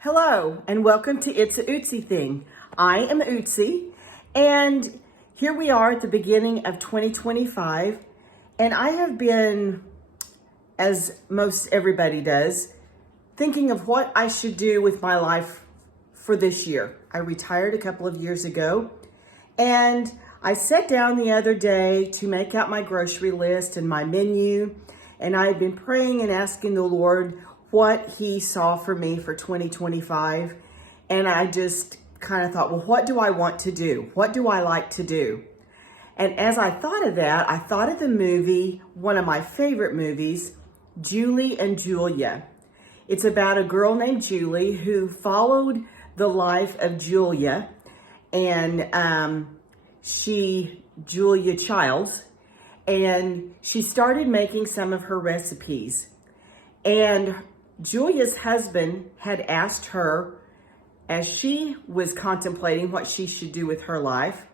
Hello, and welcome to It's a Ootsy Thing. I am Ootsy, and here we are at the beginning of 2025, and I have been, as most everybody does, thinking of what I should do with my life for this year. I retired a couple of years ago, and I sat down the other day to make out my grocery list and my menu, and I had been praying and asking the Lord what He saw for me for 2025. And I just kind of thought, well, what do I want to do? What do I like to do? And as I thought of that, I thought of the movie, one of my favorite movies, Julie and Julia. It's about a girl named Julie who followed the life of Julia, and Julia Childs, and she started making some of her recipes. And Julia's husband had asked her, as she was contemplating what she should do with her life,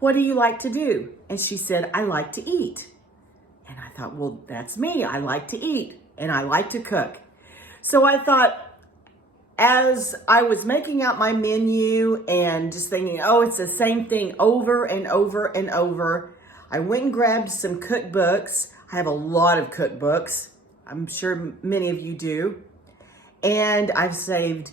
what do you like to do? And she said, I like to eat. And I thought, well, that's me. I like to eat and I like to cook. So I thought, as I was making out my menu and just thinking, oh, it's the same thing over and over and over, I went and grabbed some cookbooks. I have a lot of cookbooks. I'm sure many of you do. And I've saved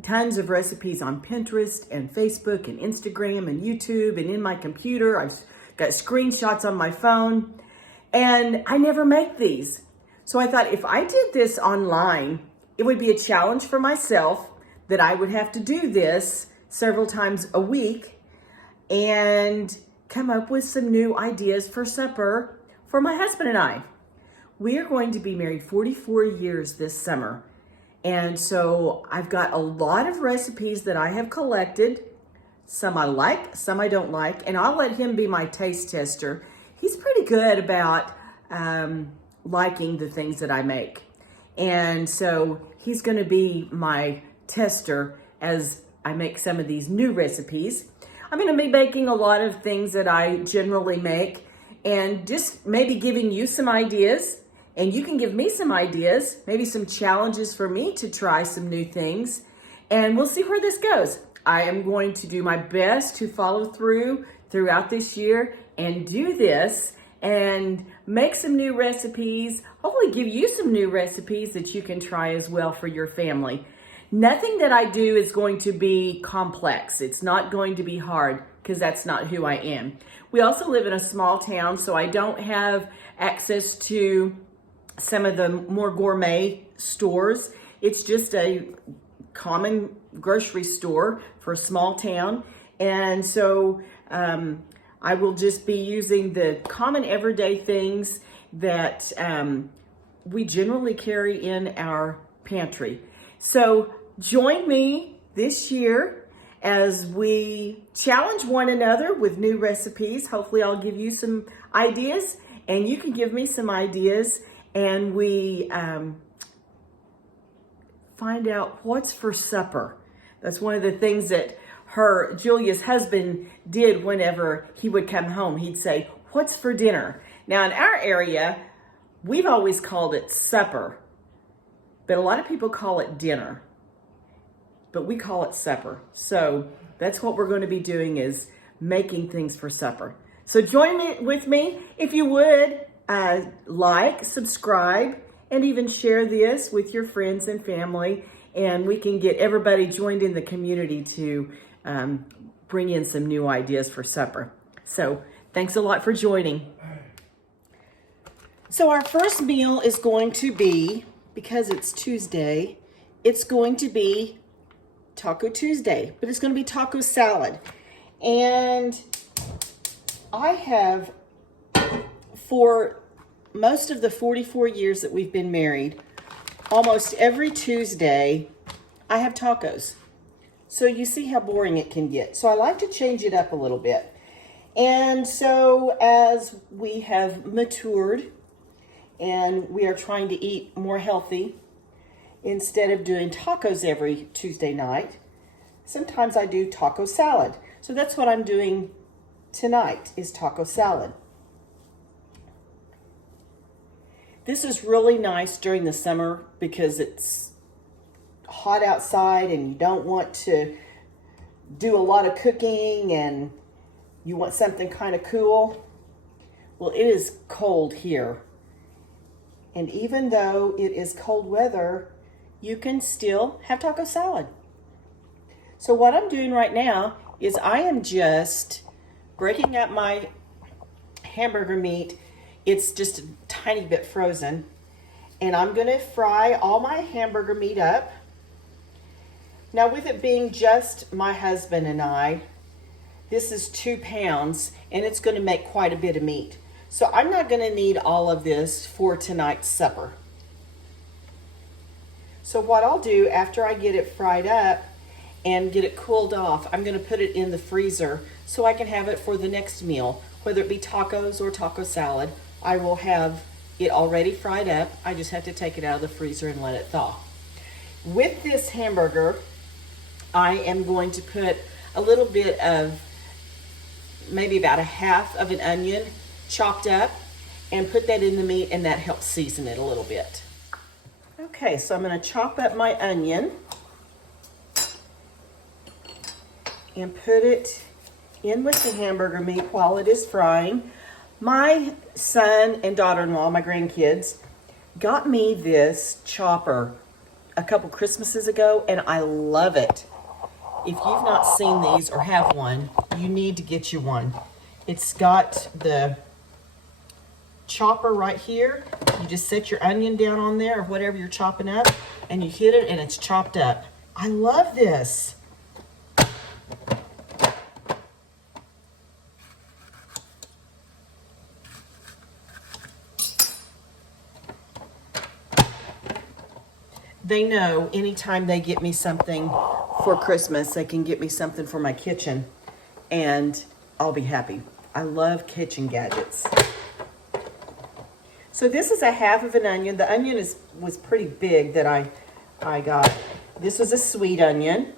tons of recipes on Pinterest and Facebook and Instagram and YouTube and in my computer. I've got screenshots on my phone, and I never make these. So I thought if I did this online, it would be a challenge for myself that I would have to do this several times a week and come up with some new ideas for supper for my husband and I. We are going to be married 44 years this summer. And so I've got a lot of recipes that I have collected. Some I like, some I don't like, and I'll let him be my taste tester. He's pretty good about liking the things that I make. And so he's going to be my tester as I make some of these new recipes. I'm going to be making a lot of things that I generally make and just maybe giving you some ideas. And you can give me some ideas, maybe some challenges for me to try some new things. And we'll see where this goes. I am going to do my best to follow through throughout this year and do this and make some new recipes, hopefully give you some new recipes that you can try as well for your family. Nothing that I do is going to be complex. It's not going to be hard because that's not who I am. We also live in a small town, so I don't have access to some of the more gourmet stores. It's just a common grocery store for a small town. And so I will just be using the common everyday things that we generally carry in our pantry. So join me this year as we challenge one another with new recipes. Hopefully I'll give you some ideas and you can give me some ideas, and we find out what's for supper. That's one of the things that Julia's husband did whenever he would come home. He'd say, what's for dinner? Now in our area, we've always called it supper, but a lot of people call it dinner, but we call it supper. So that's what we're going to be doing, is making things for supper. So join with me if you would. Like, subscribe, and even share this with your friends and family, and we can get everybody joined in the community to bring in some new ideas for supper. So thanks a lot for joining. So our first meal is going to be, because it's Tuesday, it's going to be Taco Tuesday, but it's going to be taco salad. And I have, for most of the 44 years that we've been married, almost every Tuesday, I have tacos. So you see how boring it can get. So I like to change it up a little bit. And so as we have matured and we are trying to eat more healthy, instead of doing tacos every Tuesday night, sometimes I do taco salad. So that's what I'm doing tonight, is taco salad. This is really nice during the summer because it's hot outside and you don't want to do a lot of cooking and you want something kind of cool, well, it is cold here. And even though it is cold weather, you can still have taco salad. So what I'm doing right now is I am just breaking up my hamburger meat. It's just a tiny bit frozen. And I'm gonna fry all my hamburger meat up. Now with it being just my husband and I, this is 2 pounds and it's gonna make quite a bit of meat. So I'm not gonna need all of this for tonight's supper. So what I'll do after I get it fried up and get it cooled off, I'm gonna put it in the freezer so I can have it for the next meal, whether it be tacos or taco salad. I will have it already fried up. I just have to take it out of the freezer and let it thaw. With this hamburger, I am going to put a little bit of, maybe about a half of an onion chopped up, and put that in the meat, and that helps season it a little bit. Okay, so I'm gonna chop up my onion and put it in with the hamburger meat while it is frying. My son and daughter-in-law, my grandkids, got me this chopper a couple Christmases ago, and I love it. If you've not seen these or have one, you need to get you one. It's got the chopper right here. You just set your onion down on there or whatever you're chopping up, and you hit it and it's chopped up. I love this. They know anytime they get me something for Christmas, they can get me something for my kitchen, and I'll be happy. I love kitchen gadgets. So this is a half of an onion. The onion was pretty big that I got. This was a sweet onion.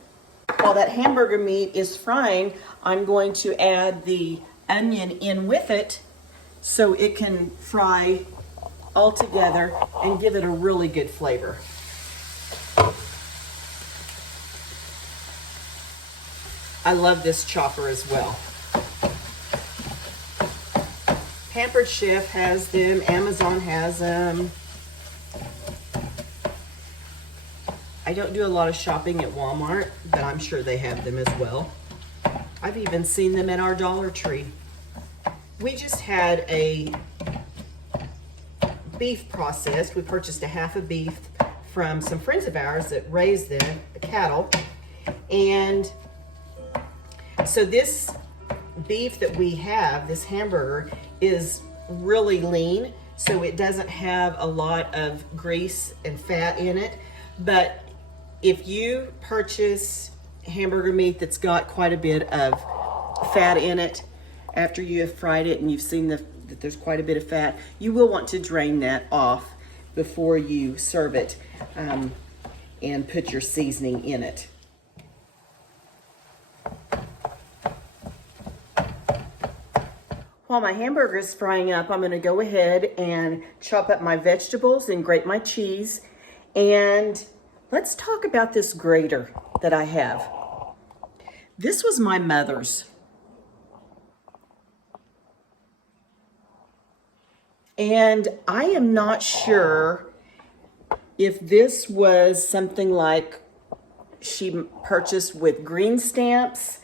While that hamburger meat is frying, I'm going to add the onion in with it so it can fry all together and give it a really good flavor. I love this chopper as well. Pampered Chef has them, Amazon has them. I don't do a lot of shopping at Walmart, but I'm sure they have them as well. I've even seen them at our Dollar Tree. We just had a beef processed. We purchased a half a beef from some friends of ours that raise them, cattle. And so this beef that we have, this hamburger, is really lean, so it doesn't have a lot of grease and fat in it. But if you purchase hamburger meat that's got quite a bit of fat in it, after you have fried it and you've seen that there's quite a bit of fat, you will want to drain that off before you serve it and put your seasoning in it. While my hamburger is frying up, I'm gonna go ahead and chop up my vegetables and grate my cheese. And let's talk about this grater that I have. This was my mother's. And I am not sure if this was something like she purchased with green stamps.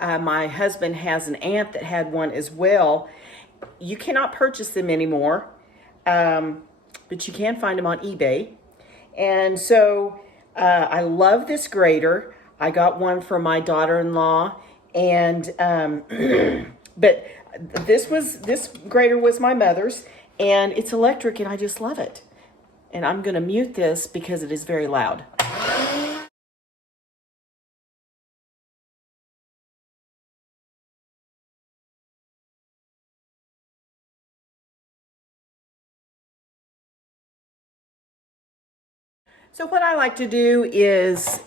My husband has an aunt that had one as well. You cannot purchase them anymore, but you can find them on eBay. And so I love this grater. I got one for my daughter-in-law, and but this grater was my mother's, and it's electric, and I just love it. And I'm gonna mute this because it is very loud. So what I like to do is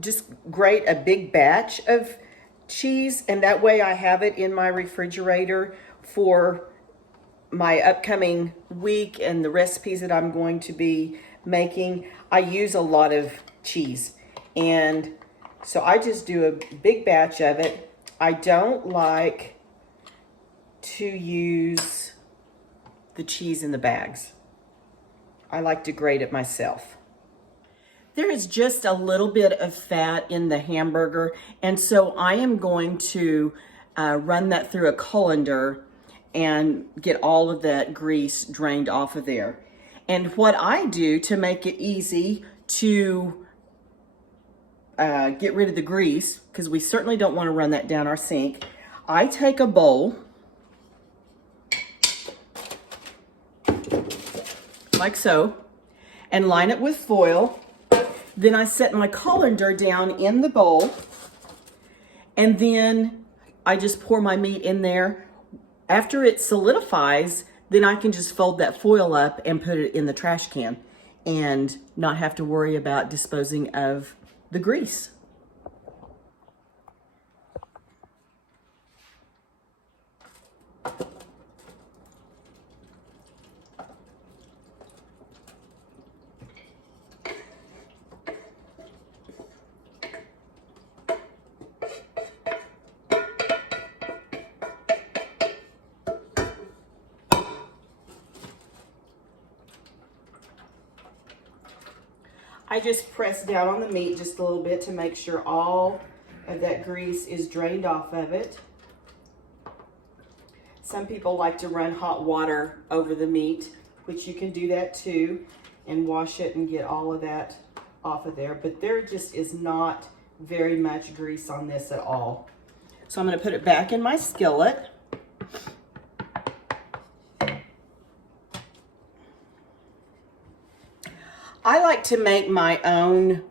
just grate a big batch of cheese, and that way I have it in my refrigerator for my upcoming week and the recipes that I'm going to be making. I use a lot of cheese. And so I just do a big batch of it. I don't like to use the cheese in the bags. I like to grate it myself. There is just a little bit of fat in the hamburger, and so I am going to run that through a colander and get all of that grease drained off of there. And what I do to make it easy to get rid of the grease, because we certainly don't want to run that down our sink, I take a bowl, like so, and line it with foil. Then I set my colander down in the bowl, and then I just pour my meat in there. After it solidifies, then I can just fold that foil up and put it in the trash can and not have to worry about disposing of the grease. I just press down on the meat just a little bit to make sure all of that grease is drained off of it. Some people like to run hot water over the meat, which you can do that too, and wash it and get all of that off of there. But there just is not very much grease on this at all. So I'm going to put it back in my skillet. I like to make my own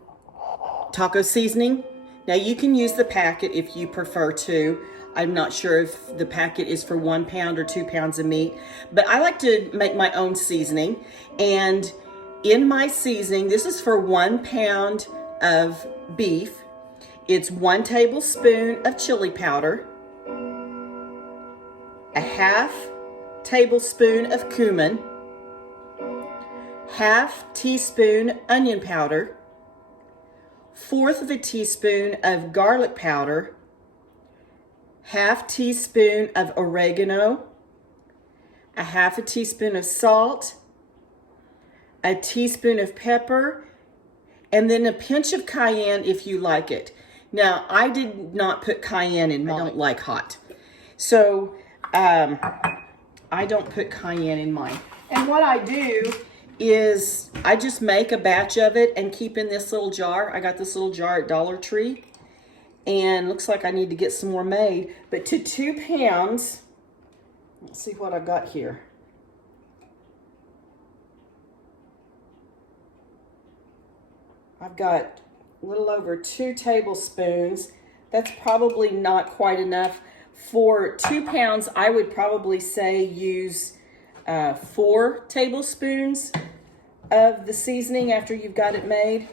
taco seasoning. Now you can use the packet if you prefer to. I'm not sure if the packet is for 1 pound or 2 pounds of meat, but I like to make my own seasoning. And in my seasoning, this is for 1 pound of beef. It's 1 tablespoon of chili powder, a half tablespoon of cumin, half teaspoon onion powder, 1/4 of a teaspoon of garlic powder, half teaspoon of oregano, a half a teaspoon of salt, a teaspoon of pepper, and then a pinch of cayenne if you like it. Now, I did not put cayenne in mine. I don't like hot. So, I don't put cayenne in mine. And what I do is I just make a batch of it and keep in this little jar. I got this little jar at Dollar Tree, and looks like I need to get some more made. But to 2 pounds, let's see what I've got here. I've got a little over 2 tablespoons. That's probably not quite enough. For 2 pounds, I would probably say use 4 tablespoons of the seasoning after you've got it made.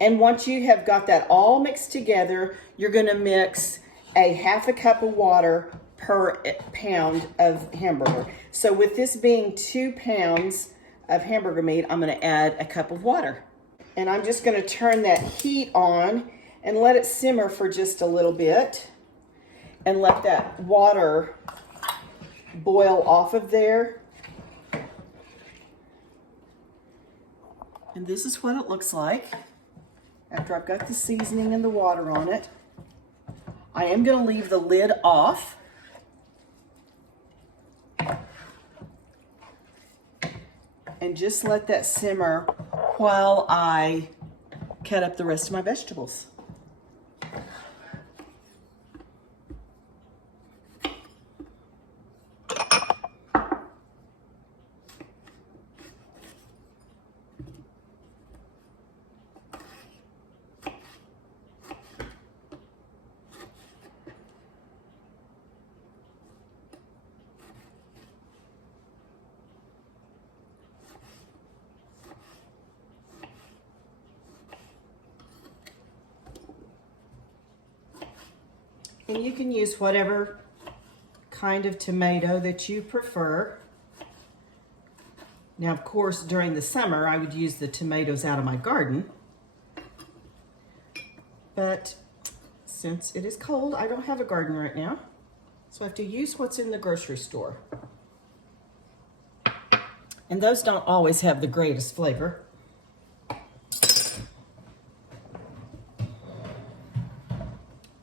And once you have got that all mixed together, you're going to mix a half a cup of water per pound of hamburger. So with this being 2 pounds of hamburger meat, I'm going to add a cup of water. And I'm just going to turn that heat on and let it simmer for just a little bit and let that water boil off of there. And this is what it looks like after I've got the seasoning and the water on it. I am going to leave the lid off. And just let that simmer while I cut up the rest of my vegetables. And you can use whatever kind of tomato that you prefer. Now, of course, during the summer, I would use the tomatoes out of my garden. But since it is cold, I don't have a garden right now. So I have to use what's in the grocery store. And those don't always have the greatest flavor.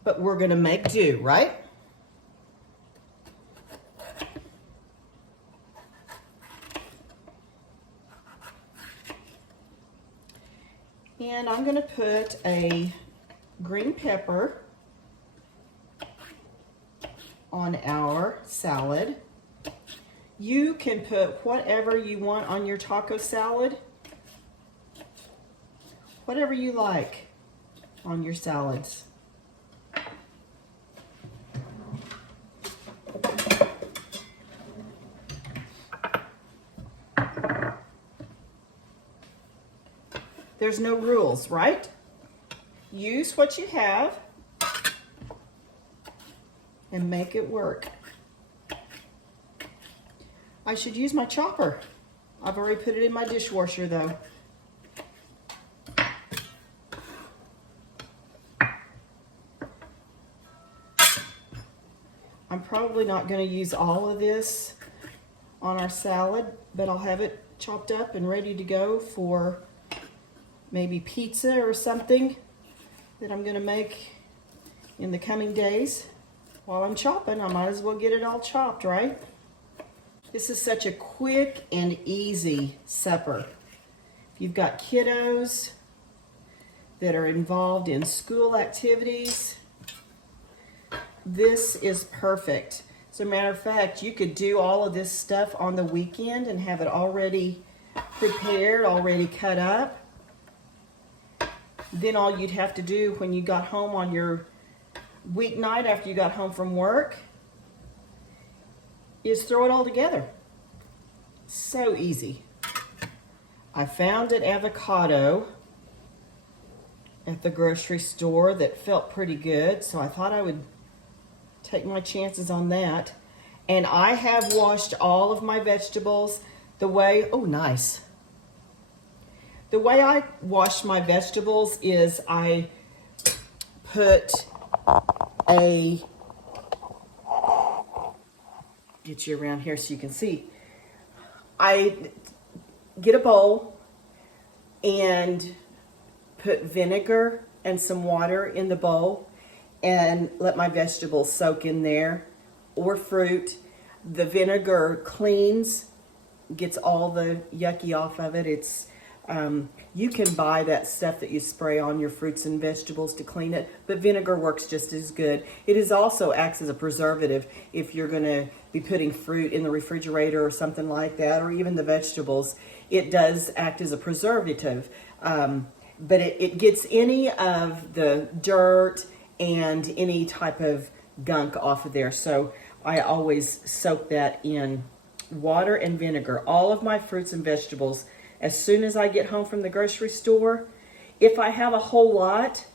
But we're gonna make do, right? And I'm gonna put a green pepper on our salad. You can put whatever you want on your taco salad, whatever you like on your salads. There's no rules, right? Use what you have and make it work. I should use my chopper. I've already put it in my dishwasher though. I'm probably not going to use all of this on our salad, but I'll have it chopped up and ready to go for maybe pizza or something that I'm going to make in the coming days. While I'm chopping, I might as well get it all chopped, right? This is such a quick and easy supper. If you've got kiddos that are involved in school activities, this is perfect. As a matter of fact, you could do all of this stuff on the weekend and have it already prepared, already cut up. Then all you'd have to do when you got home on your weeknight after you got home from work is throw it all together. So easy. I found an avocado at the grocery store that felt pretty good, so I thought I would take my chances on that. And I have washed all of my vegetables the way, oh nice. The way I wash my vegetables is I put get you around here so you can see. I get a bowl and put vinegar and some water in the bowl and let my vegetables soak in there, or fruit. The vinegar cleans, gets all the yucky off of it. It's you can buy that stuff that you spray on your fruits and vegetables to clean it, but vinegar works just as good. It is also acts as a preservative if you're going to be putting fruit in the refrigerator or something like that, or even the vegetables. It does act as a preservative, but it gets any of the dirt and any type of gunk off of there. So I always soak that in water and vinegar. All of my fruits and vegetables, as soon as I get home from the grocery store, if I have a whole lot,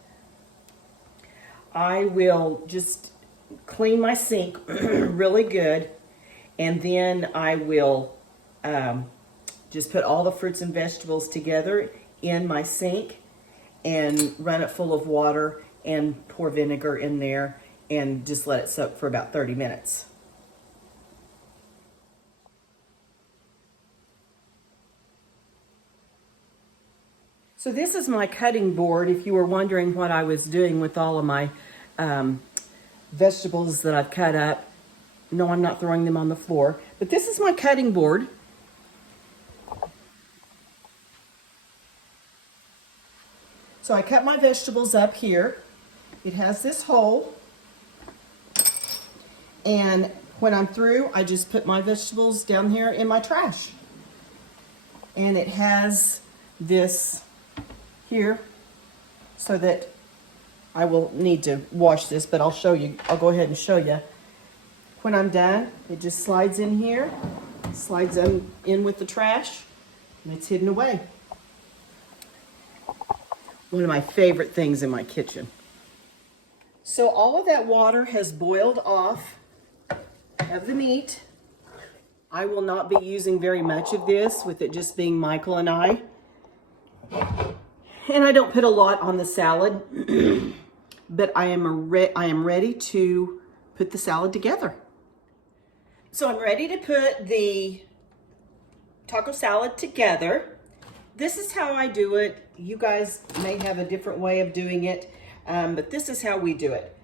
I will just clean my sink really good, and then I will just put all the fruits and vegetables together in my sink and run it full of water and pour vinegar in there and just let it soak for about 30 minutes. So this is my cutting board. If you were wondering what I was doing with all of my vegetables that I've cut up, no, I'm not throwing them on the floor, but this is my cutting board. So I cut my vegetables up here. It has this hole, and when I'm through, I just put my vegetables down here in my trash. And it has this here so that I will need to wash this, but I'll show you. I'll go ahead and show you. When I'm done, it just slides in here, slides in with the trash, and it's hidden away. One of my favorite things in my kitchen. So all of that water has boiled off of the meat. I will not be using very much of this, with it just being Michael and I. And I don't put a lot on the salad. but I am ready to put the salad together. So I'm ready to put the taco salad together. This is how I do it. You guys may have a different way of doing it, but this is how we do it.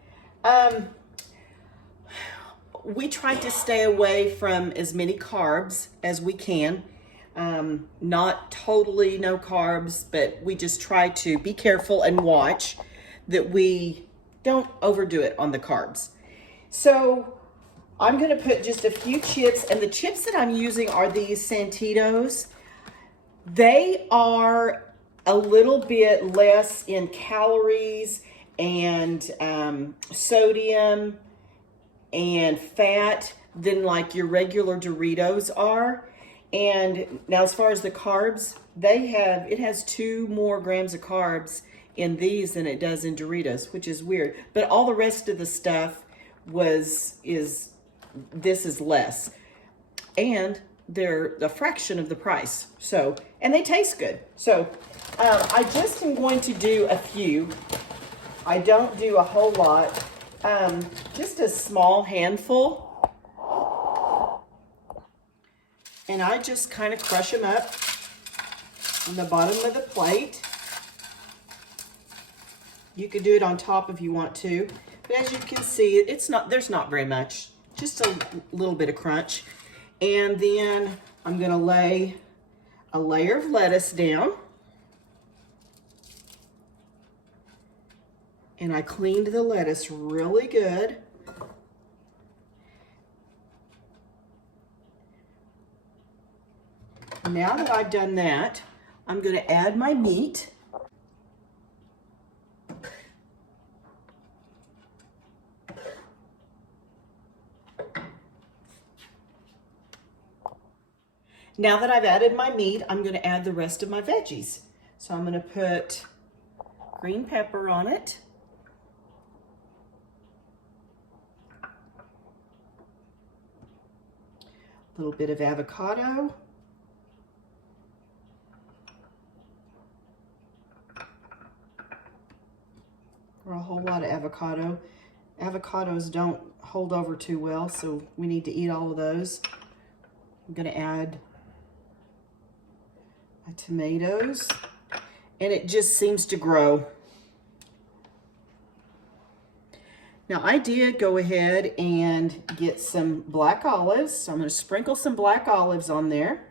We try to stay away from as many carbs as we can. Not totally no carbs, but we just try to be careful and watch that we don't overdo it on the carbs. So I'm gonna put just a few chips, and the chips that I'm using are these Santitos. They are a little bit less in calories and sodium and fat than like your regular Doritos are. And now as far as the carbs, it has 2 more grams of carbs in these than it does in Doritos, which is weird. But all the rest of the stuff this is less. And they're a fraction of the price. So, and they taste good. So I just am going to do a few. I don't do a whole lot. Just a small handful. And I just kind of crush them up on the bottom of the plate. You could do it on top if you want to. But as you can see, there's not very much. Just a little bit of crunch. And then I'm gonna lay a layer of lettuce down. And I cleaned the lettuce really good. Now that I've done that, I'm going to add my meat. Now that I've added my meat, I'm going to add the rest of my veggies. So I'm going to put green pepper on it. A little bit of avocado. Or a whole lot of avocado. Avocados don't hold over too well, so we need to eat all of those. I'm going to add my tomatoes, and it just seems to grow. Now I did go ahead and get some black olives, so I'm going to sprinkle some black olives on there.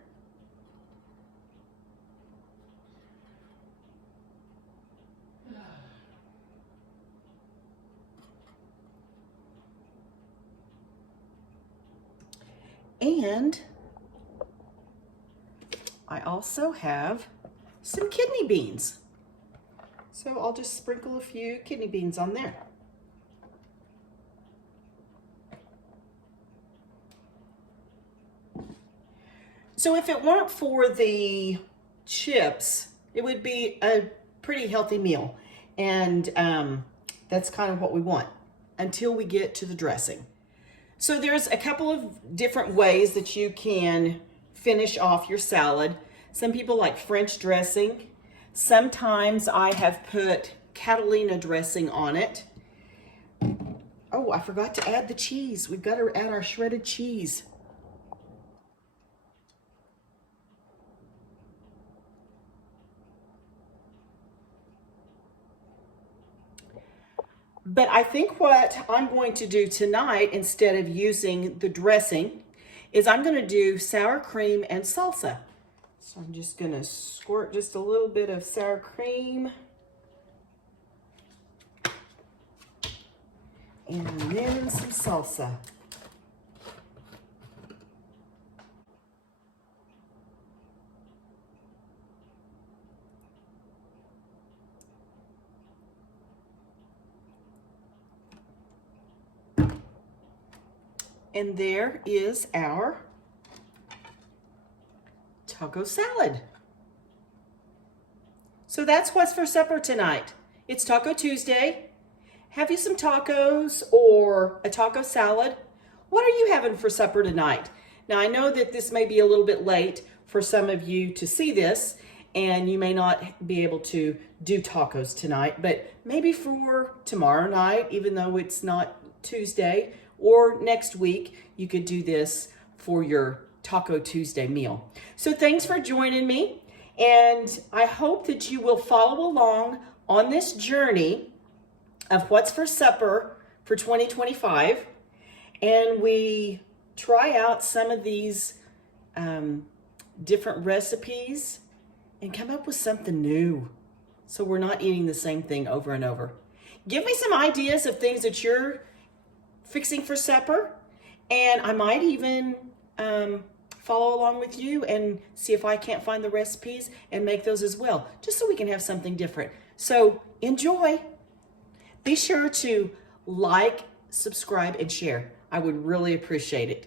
And I also have some kidney beans. So I'll just sprinkle a few kidney beans on there. So if it weren't for the chips, it would be a pretty healthy meal. And that's kind of what we want until we get to the dressing. So there's a couple of different ways that you can finish off your salad. Some people like French dressing. Sometimes I have put Catalina dressing on it. Oh, I forgot to add the cheese. We've got to add our shredded cheese. But I think what I'm going to do tonight, instead of using the dressing, is I'm going to do sour cream and salsa. So I'm just going to squirt just a little bit of sour cream. And then some salsa. And there is our taco salad. So that's what's for supper tonight. It's Taco Tuesday. Have you some tacos or a taco salad? What are you having for supper tonight? Now I know that this may be a little bit late for some of you to see this, and you may not be able to do tacos tonight, but maybe for tomorrow night, even though it's not Tuesday, or next week, you could do this for your Taco Tuesday meal. So thanks for joining me, and I hope that you will follow along on this journey of what's for supper for 2025, and we try out some of these different recipes and come up with something new so we're not eating the same thing over and over. Give me some ideas of things that you're fixing for supper, and I might even follow along with you and see if I can't find the recipes and make those as well, just so we can have something different. So enjoy. Be sure to like, subscribe, and share. I would really appreciate it.